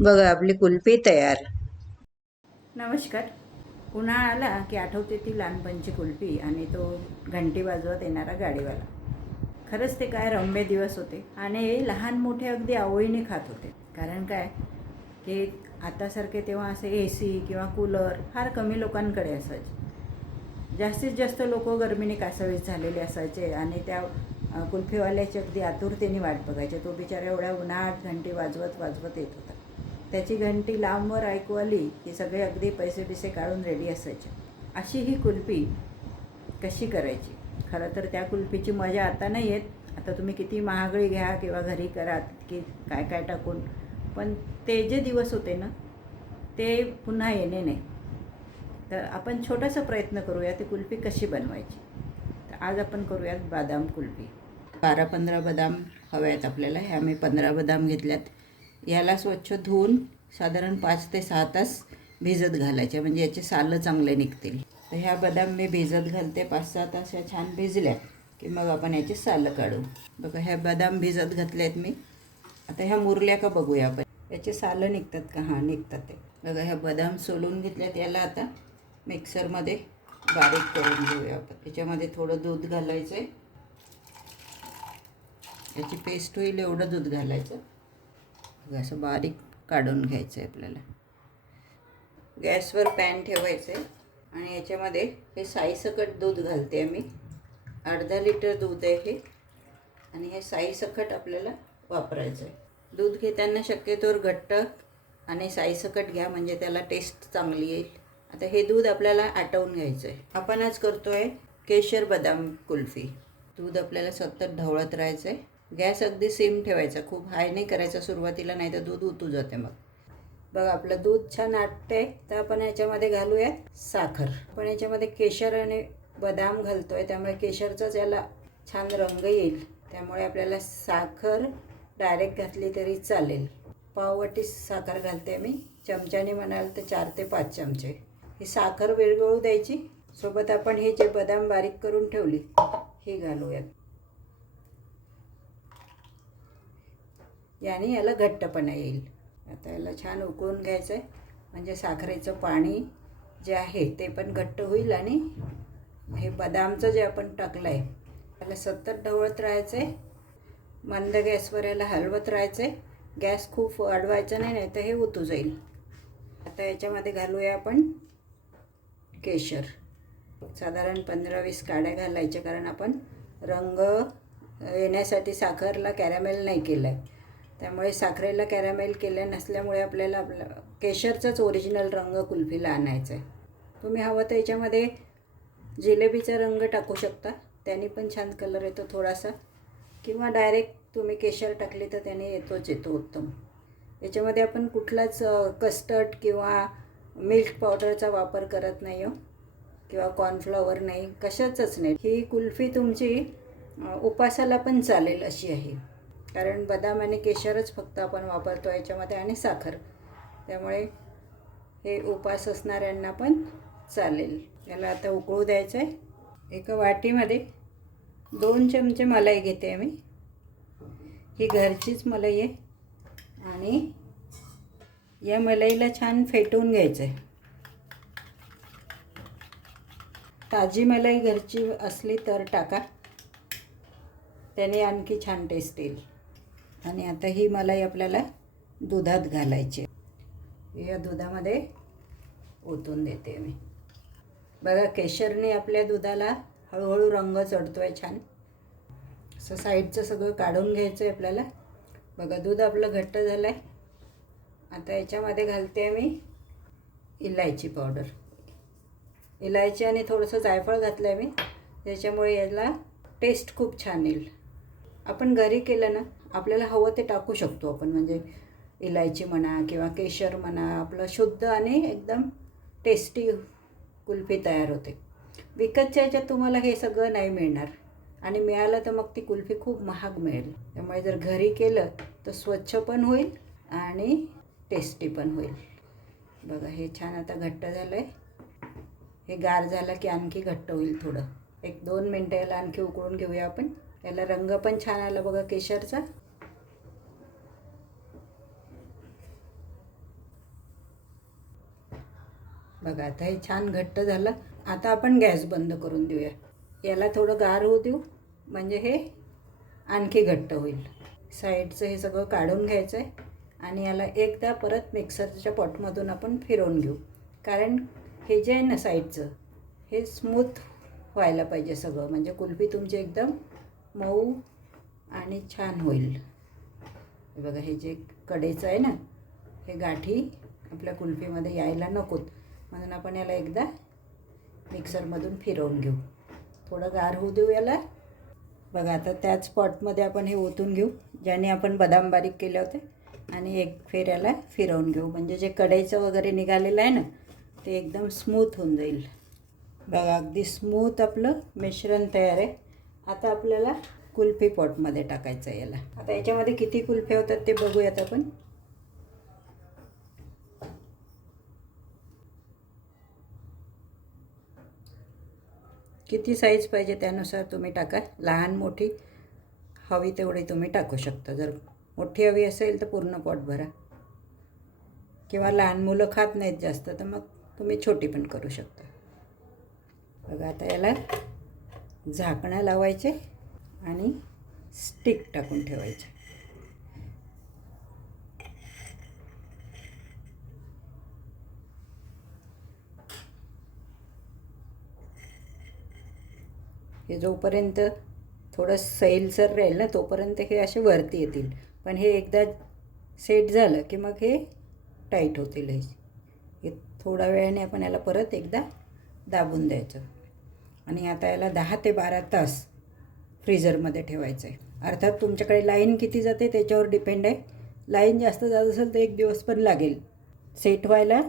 बघा आपली कुल्फी तयार. नमस्कार. उन्हाळा आला की आठवते ती लहानपणची कुल्फी आणि तो घंटी वाजवत येणारा गाडीवाला. खरंच ते काय रम्य दिवस होते आणि लहान मोठे अगदी आवळीने खात होते. कारण काय की आतासारखे तेव्हा असे ए सी किंवा कूलर फार कमी लोकांकडे असायचे. जास्तीत जास्त लोक गरमीने कासावीस झालेले असायचे आणि त्या कुल्फीवाल्याची अगदी आतुरतेने वाट बघायचे. तो बिचारा एवढ्या उन्हाळ्यात घंटी वाजवत वाजवत येत होता. त्याची घंटी लांबवर ऐकू आली की सगळे अगदी पैसे बिसे काढून रेडी असायचे. अशी ही कुल्फी कशी करायची? खरं तर त्या कुल्फीची मजा आता नाही येत. आता तुम्ही किती महागळी घ्या किंवा घरी करा की काय काय टाकून. पण ते जे दिवस होते ना ते पुन्हा येणे नाही. तर आपण छोटासा प्रयत्न करूया ती कुल्फी कशी बनवायची. तर आज आपण करूयात बादाम कुल्फी. बारा पंधरा बदाम हवे आहेत आपल्याला. हे आम्ही पंधरा बदाम घेतल्यात. याला स्वच्छ धुवून साधारण पाच ते सहा तास भिजत घालायचे म्हणजे याचे सालं चांगले निघतील. तर ह्या बदाम मी भिजत घालते पाच सहा तास ह्या छान भिजल्या की मग आपण याचे सालं काढू. बघा ह्या बदाम भिजत घातल्यात आहेत मी. आता ह्या मुरल्या का बघूया आपण? याचे सालं निघतात का? हां निघतात ते. बघा ह्या बदाम सोलून घेतल्यात याला आता मिक्सरमध्ये बारीक करून घेऊया आपण. याच्यामध्ये थोडं दूध घालायचं आहे याची पेस्ट होईल एवढं दूध घालायचं. असं बारीक काढून घ्यायचं आहे आपल्याला. गॅसवर पॅन ठेवायचं आहे आणि याच्यामध्ये हे साईसकट दूध घालते मी अर्धा लिटर दूध आहे हे. आणि हे साईसकट आपल्याला वापरायचं आहे. दूध घेताना शक्यतोवर घट्ट आणि साईसकट घ्या म्हणजे त्याला टेस्ट चांगली येईल. आता हे दूध आपल्याला आटवून घ्यायचं आहे. आपण आज करतो आहे केशर बदाम कुल्फी. दूध आपल्याला सतत ढवळत राहायचं आहे. गॅस अगदी सिम ठेवायचा. खूप हाय नाही करायचा सुरुवातीला नाही तर दूध उतू जाते मग. बघ आपलं दूध छान आटते तर आपण याच्यामध्ये घालूयात साखर. आपण याच्यामध्ये केशर आणि बदाम घालतोय. त्यामुळे केशरचाच याला छान रंग येईल. त्यामुळे आपल्याला साखर डायरेक्ट घातली तरी चालेल. पाववाटी साखर घालते मी. चमच्याने म्हणाल तर चार ते पाच चमचे. ही साखर विरघळू द्यायची. सोबत आपण हे जे बदाम बारीक करून ठेवली ही घालूयात. याने याला घट्टपणा येईल. आता याला छान उकळून घ्यायचं आहे म्हणजे साखरेचं पाणी जे आहे ते पण घट्ट होईल आणि हे बदामचं जे आपण टाकलं आहे त्याला सतत ढवळत राहायचं आहे मंद गॅसवर याला हलवत राहायचं आहे गॅस खूप अडवायचा नाही नाही तर हे उतू जाईल. आता याच्यामध्ये घालूया आपण केशर. साधारण पंधरा वीस काड्या घालायच्या कारण आपण रंग येण्यासाठी साखरला कॅरामेल नाही केलं आहे त्यामुळे साखरेला कॅरामेल केलं नसल्यामुळे आपल्याला आपलं केशरचाच ओरिजिनल रंग कुल्फीला आणायचा आहे तुम्ही हवं तर याच्यामध्ये जिलेबीचा रंग टाकू शकता. त्याने पण छान कलर येतो थोडासा. किंवा डायरेक्ट तुम्ही केशर टाकली तर त्याने येतोच येतो उत्तम. याच्यामध्ये आपण कुठलाच कस्टर्ड किंवा मिल्क पावडरचा वापर करत नाही हो. किंवा कॉर्नफ्लॉवर नाही कशाचंच नाही. ही कुल्फी तुमची उपासाला पण चालेल अशी आहे. कारण बदाम आणि केशरच फक्त आपण वापरतो याच्यामध्ये आणि साखर. त्यामुळे हे उपास असणाऱ्यांना पण चालेल. याला आता उकळू द्यायचं आहे एका वाटीमध्ये दोन चमचे मलाई घेते मी ही घरचीच मलाई आहे. आणि या मलाईला छान फेटून घ्यायचं आहे ताजी मलाई घरची असली तर टाका. त्याने आणखी छान टेस्ट येईल. आणि आता ही मलाई आपल्याला दुधात घालायची या दुधामध्ये ओतून देते मी. बघा केशरने आपल्या दुधाला हळूहळू रंग चढतो आहे छान. असं साईडचं सगळं काढून घ्यायचं आहे आपल्याला. बघा दूध आपलं घट्ट झालं आहे आता याच्यामध्ये घालते आहे मी इलायची पावडर. इलायची आणि थोडंसं जायफळ घातलं आहे मी. त्याच्यामुळे याला टेस्ट खूप छान येईल. आपण घरी केलं ना आपल्याला हवं ते टाकू शकतो आपण. म्हणजे इलायची म्हणा किंवा केशर म्हणा आपलं शुद्ध आणि एकदम टेस्टी कुल्फी तयार होते. विकतच्या ह्याच्यात तुम्हाला हे सगळं नाही मिळणार. आणि मिळालं तर मग ती कुल्फी खूप महाग मिळेल. त्यामुळे जर घरी केलं तर स्वच्छ पण होईल आणि टेस्टी पण होईल. बघा हे छान आता घट्ट झालं आहे हे गार झालं की आणखी घट्ट होईल थोडं. एक दोन मिनटं याला आणखी उकळून घेऊया आपण. याला रंग पण छान आला बघा केशरचा. बघा आता हे छान घट्ट झालं. आता आपण गॅस बंद करून देऊया. याला थोडं गार होऊ देऊ. म्हणजे हे आणखी घट्ट होईल. साईडचं हे सगळं काढून घ्यायचं आहे. आणि याला एकदा परत मिक्सरच्या पॉटमधून आपण फिरवून घेऊ. कारण हे जे आहे ना साईडचं हे स्मूथ व्हायला पाहिजे सगळं. म्हणजे कुल्फी तुमची एकदम मऊ आणि छान होईल. हे बघा हे जे कडेचं आहे ना हे गाठी आपल्या कुल्फीमध्ये यायला नकोत. म्हणून आपण याला एकदा मिक्सरमधून फिरवून घेऊ. थोडं गार होऊ देऊ याला. बघा आता त्याच पॉटमध्ये आपण हे ओतून घेऊ ज्याने आपण बदाम बारीक केले होते आणि एक फेर याला फिरवून घेऊ. म्हणजे जे कढईचं वगैरे निघालेलं आहे ना ते एकदम स्मूथ होऊन जाईल. बघा अगदी स्मूथ आपलं मिश्रण तयार आहे. आता आपल्याला कुल्फी पॉटमध्ये टाकायचं आहे याला. आता याच्यामध्ये किती कुल्फे होतात ते बघूयात आपण. किती साईज पाहिजे त्यानुसार तुम्ही टाका. लहान मोठी हवी तेवढी तुम्ही टाकू शकता. जर मोठी हवी असेल तर पूर्ण पॉट भरा. किंवा लहान मुलं खात नाहीत जास्त तर मग तुम्ही छोटी पण करू शकता. बघा आता याला झाकणं लावायचे आणि स्टिक टाकून ठेवायचे. हे जोपर्यंत थोडं सैलसर राहील ना तोपर्यंत हे असे वरती येतील. पण हे एकदा सेट झालं की मग हे टाईट होतील हे. थोड्या वेळाने आपण याला परत एकदा दाबून द्यायचं. आणि आता याला दहा ते बारा तास फ्रीझरमध्ये ठेवायचं आहे. अर्थात तुमच्याकडे लाईन किती जाते त्याच्यावर डिपेंड आहे. लाईन जास्त जात असेल तर एक दिवस पण लागेल. सेट व्हायला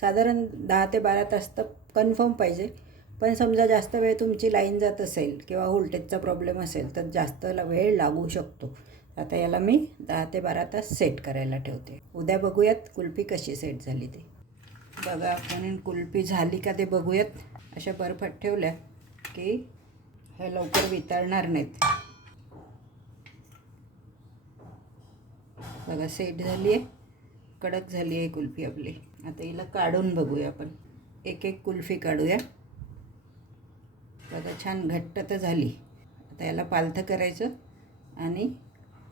साधारण दहा ते बारा तास तर कन्फर्म पाहिजे. पण समजा जास्त वेळ तुमची लाईन जात असेल किंवा व्होल्टेजचा प्रॉब्लेम असेल तर जास्त वेळ लागू शकतो. आता याला मी दहा ते बारा तास सेट करायला ठेवते. उद्या बघूयात कुल्फी कशी सेट झाली ती. बघा आपण कुल्फी झाली का ते बघूयात. अशा बर्फात ठेवल्या की हे लवकर वितळणार नाहीत. बघा सेट झाली आहे कडक झाली आहे कुल्फी आपली. आता हिला काढून बघूया आपण. एक एक कुल्फी काढूया. बघा छान घट्ट तर झाली. आता याला पालथं करायचं आणि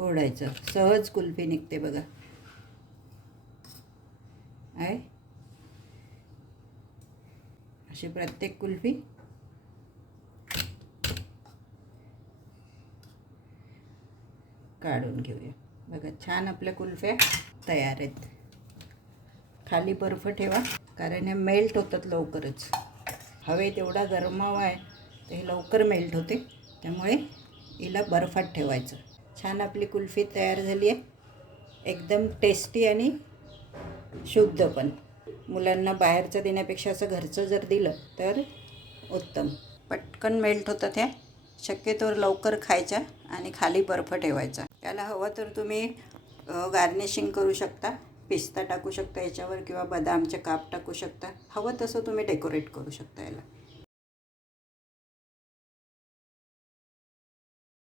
ओढायचं सहज कुल्फी निघते बघा. आहे. अशी प्रत्येक कुल्फी. काढून घेऊया. बघा छान आपल्या कुल्फ्या तयार आहेत. खाली बर्फ ठेवा कारण हे मेल्ट होतात लवकरच. हवे तेवढा गरमावा आहे तर हे लवकर मेल्ट होते. त्यामुळे हिला बर्फात ठेवायचं. छान आपली कुल्फी तयार झाली आहे. एकदम टेस्टी आणि शुद्ध पण. मुलांना बाहेरचं देण्यापेक्षा असं घरचं जर दिलं तर उत्तम. पटकन मेल्ट होतात ह्या शक्यतोवर लवकर खायच्या आणि खाली बर्फ ठेवायचा. त्याला हवं तर तुम्ही गार्निशिंग करू शकता. पिस्ता टाकू शकता याच्यावर किंवा बदामचे काप टाकू शकता. हवं तसं तुम्ही डेकोरेट करू शकता याला.